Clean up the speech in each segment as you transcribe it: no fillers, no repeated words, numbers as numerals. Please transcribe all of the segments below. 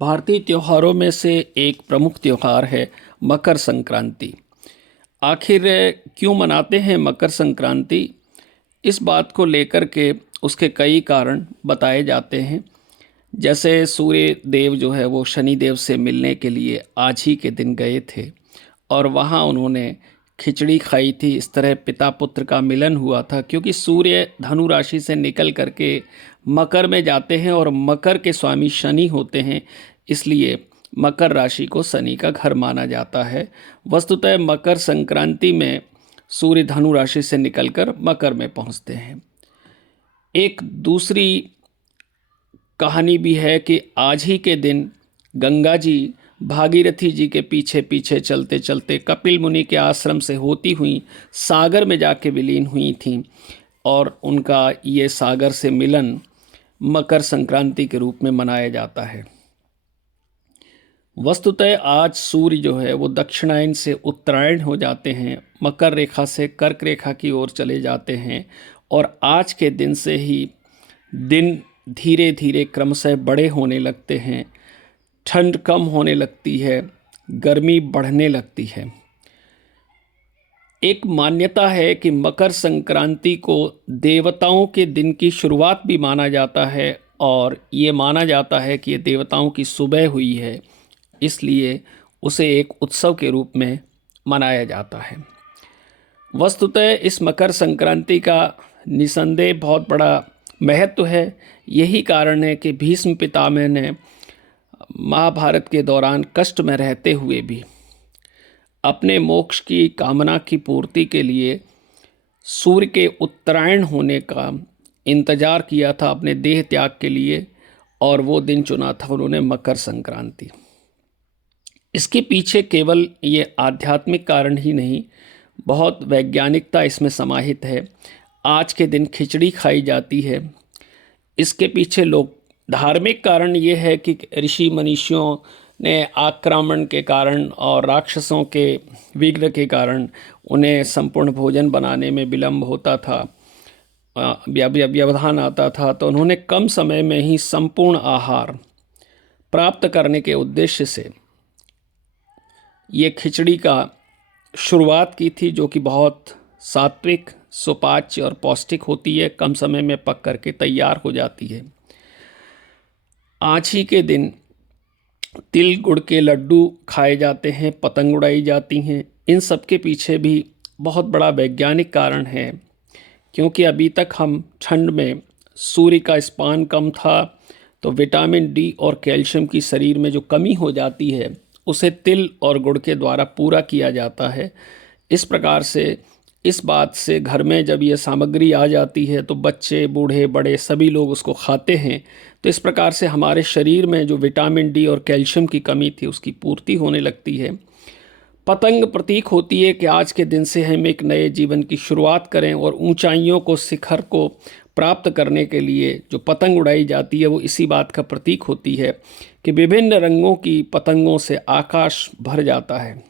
भारतीय त्योहारों में से एक प्रमुख त्योहार है मकर संक्रांति। आखिर क्यों मनाते हैं मकर संक्रांति? इस बात को लेकर के उसके कई कारण बताए जाते हैं। जैसे सूर्य देव जो है वो शनि देव से मिलने के लिए आज ही के दिन गए थे और वहाँ उन्होंने खिचड़ी खाई थी। इस तरह पिता पुत्र का मिलन हुआ था, क्योंकि सूर्य धनु राशि से निकल करके मकर में जाते हैं और मकर के स्वामी शनि होते हैं। इसलिए मकर राशि को शनि का घर माना जाता है। वस्तुतः मकर संक्रांति में सूर्य धनु राशि से निकलकर मकर में पहुंचते हैं। एक दूसरी कहानी भी है कि आज ही के दिन गंगा जी भागीरथी जी के पीछे पीछे चलते चलते कपिल मुनि के आश्रम से होती हुई सागर में जाके विलीन हुई थीं और उनका ये सागर से मिलन मकर संक्रांति के रूप में मनाया जाता है। वस्तुतः आज सूर्य जो है वो दक्षिणायन से उत्तरायण हो जाते हैं, मकर रेखा से कर्क रेखा की ओर चले जाते हैं और आज के दिन से ही दिन धीरे धीरे क्रमशः बड़े होने लगते हैं, ठंड कम होने लगती है, गर्मी बढ़ने लगती है। एक मान्यता है कि मकर संक्रांति को देवताओं के दिन की शुरुआत भी माना जाता है और ये माना जाता है कि ये देवताओं की सुबह हुई है, इसलिए उसे एक उत्सव के रूप में मनाया जाता है। वस्तुतः इस मकर संक्रांति का निसंदेह बहुत बड़ा महत्व है। यही कारण है कि भीष्म पितामह ने महाभारत के दौरान कष्ट में रहते हुए भी अपने मोक्ष की कामना की पूर्ति के लिए सूर्य के उत्तरायण होने का इंतजार किया था अपने देह त्याग के लिए, और वो दिन चुना था उन्होंने मकर संक्रांति। इसके पीछे केवल ये आध्यात्मिक कारण ही नहीं, बहुत वैज्ञानिकता इसमें समाहित है। आज के दिन खिचड़ी खाई जाती है, इसके पीछे लोग धार्मिक कारण ये है कि ऋषि मनीषियों ने आक्रमण के कारण और राक्षसों के विघ्न के कारण उन्हें संपूर्ण भोजन बनाने में विलम्ब होता था, व्यवधान आता था, तो उन्होंने कम समय में ही संपूर्ण आहार प्राप्त करने के उद्देश्य से ये खिचड़ी का शुरुआत की थी, जो कि बहुत सात्विक, सुपाच्य और पौष्टिक होती है, कम समय में पक करके तैयार हो जाती है। आज ही के दिन तिल गुड़ के लड्डू खाए जाते हैं, पतंग उड़ाई जाती हैं। इन सब के पीछे भी बहुत बड़ा वैज्ञानिक कारण है, क्योंकि अभी तक हम ठंड में सूर्य का स्पान कम था, तो विटामिन डी और कैल्शियम की शरीर में जो कमी हो जाती है उसे तिल और गुड़ के द्वारा पूरा किया जाता है। इस प्रकार से इस बात से घर में जब ये सामग्री आ जाती है तो बच्चे, बूढ़े, बड़े सभी लोग उसको खाते हैं। तो इस प्रकार से हमारे शरीर में जो विटामिन डी और कैल्शियम की कमी थी उसकी पूर्ति होने लगती है। पतंग प्रतीक होती है कि आज के दिन से हम एक नए जीवन की शुरुआत करें, और ऊंचाइयों को, शिखर को प्राप्त करने के लिए जो पतंग उड़ाई जाती है वो इसी बात का प्रतीक होती है कि विभिन्न रंगों की पतंगों से आकाश भर जाता है।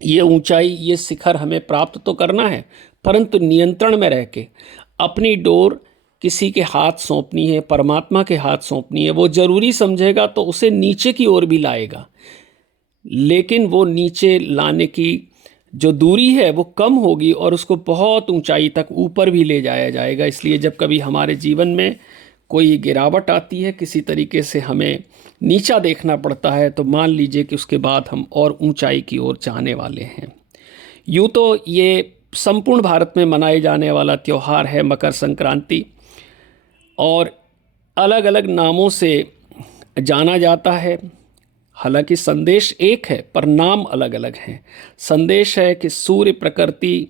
ये ऊंचाई, ये शिखर हमें प्राप्त तो करना है, परंतु नियंत्रण में रह के अपनी डोर किसी के हाथ सौंपनी है, परमात्मा के हाथ सौंपनी है। वो ज़रूरी समझेगा तो उसे नीचे की ओर भी लाएगा, लेकिन वो नीचे लाने की जो दूरी है वो कम होगी और उसको बहुत ऊंचाई तक ऊपर भी ले जाया जाएगा। इसलिए जब कभी हमारे जीवन में कोई गिरावट आती है, किसी तरीके से हमें नीचा देखना पड़ता है, तो मान लीजिए कि उसके बाद हम और ऊंचाई की ओर जाने वाले हैं। यूँ तो ये संपूर्ण भारत में मनाए जाने वाला त्यौहार है मकर संक्रांति, और अलग अलग नामों से जाना जाता है। हालांकि संदेश एक है पर नाम अलग अलग हैं। संदेश है कि सूर्य, प्रकृति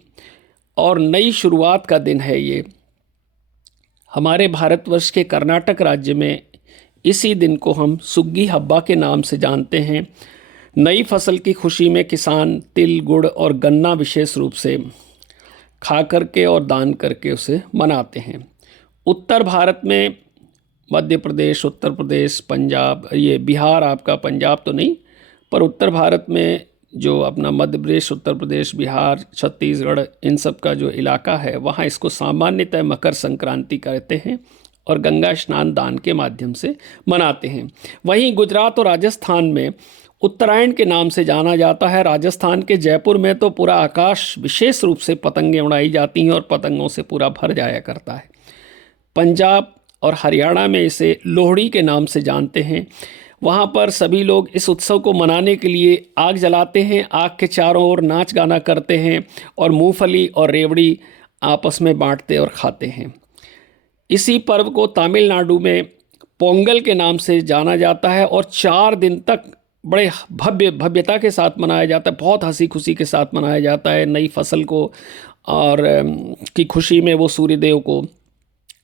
और नई शुरुआत का दिन है ये। हमारे भारतवर्ष के कर्नाटक राज्य में इसी दिन को हम सुग्गी हब्बा के नाम से जानते हैं। नई फसल की खुशी में किसान तिल, गुड़ और गन्ना विशेष रूप से खा करके और दान करके उसे मनाते हैं। उत्तर भारत में मध्य प्रदेश, उत्तर प्रदेश, पंजाब, ये बिहार आपका, पंजाब तो नहीं, पर उत्तर भारत में जो अपना मध्य प्रदेश, उत्तर प्रदेश, बिहार, छत्तीसगढ़, इन सब का जो इलाका है वहाँ इसको सामान्यतः मकर संक्रांति कहते हैं। और गंगा स्नान दान के माध्यम से मनाते हैं। वहीं गुजरात और राजस्थान में उत्तरायण के नाम से जाना जाता है। राजस्थान के जयपुर में तो पूरा आकाश विशेष रूप से पतंगें उड़ाई जाती हैं और पतंगों से पूरा भर जाया करता है। पंजाब और हरियाणा में इसे लोहड़ी के नाम से जानते हैं। वहाँ पर सभी लोग इस उत्सव को मनाने के लिए आग जलाते हैं, आग के चारों ओर नाच गाना करते हैं और मूंगफली और रेवड़ी आपस में बांटते और खाते हैं। इसी पर्व को तमिलनाडु में पोंगल के नाम से जाना जाता है और 4 दिन तक बड़े भव्यता के साथ मनाया जाता है। बहुत हंसी खुशी के साथ मनाया जाता है। नई फसल को और की खुशी में वो सूर्यदेव को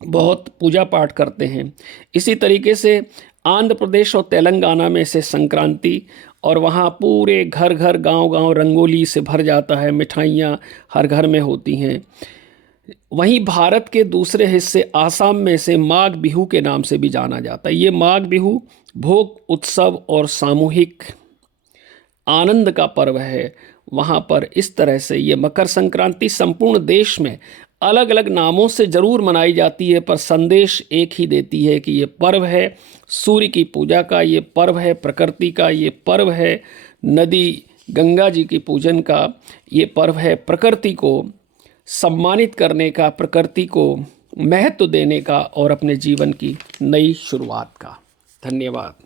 बहुत पूजा पाठ करते हैं। इसी तरीके से आंध्र प्रदेश और तेलंगाना में से संक्रांति, और वहाँ पूरे घर घर गांव गांव रंगोली से भर जाता है, मिठाइयाँ हर घर में होती हैं। वहीं भारत के दूसरे हिस्से आसाम में से माघ बिहू के नाम से भी जाना जाता है। ये माघ बिहू भोग उत्सव और सामूहिक आनंद का पर्व है। वहाँ पर इस तरह से ये मकर संक्रांति संपूर्ण देश में अलग अलग नामों से ज़रूर मनाई जाती है, पर संदेश एक ही देती है कि ये पर्व है सूर्य की पूजा का, ये पर्व है प्रकृति का, ये पर्व है नदी गंगा जी की पूजन का, ये पर्व है प्रकृति को सम्मानित करने का, प्रकृति को महत्व देने का और अपने जीवन की नई शुरुआत का। धन्यवाद।